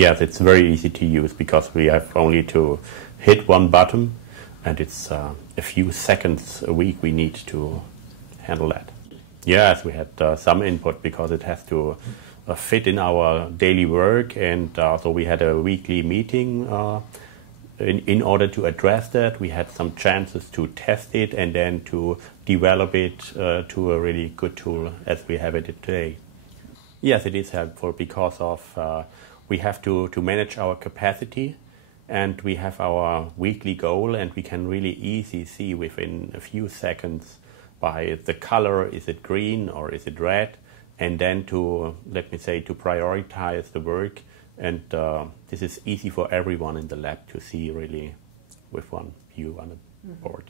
Yes, it's very easy to use because we have only to hit one button, and it's a few seconds a week we need to handle that. Yes, we had some input because it has to fit in our daily work, and so we had a weekly meeting. In order to address that, we had some chances to test it and then to develop it to a really good tool as we have it today. Yes, it is helpful because of we have to manage our capacity, and we have our weekly goal, and we can really easily see within a few seconds by the color, is it green or is it red, and then to, let me say, to prioritize the work. And this is easy for everyone in the lab to see really with one view on the board.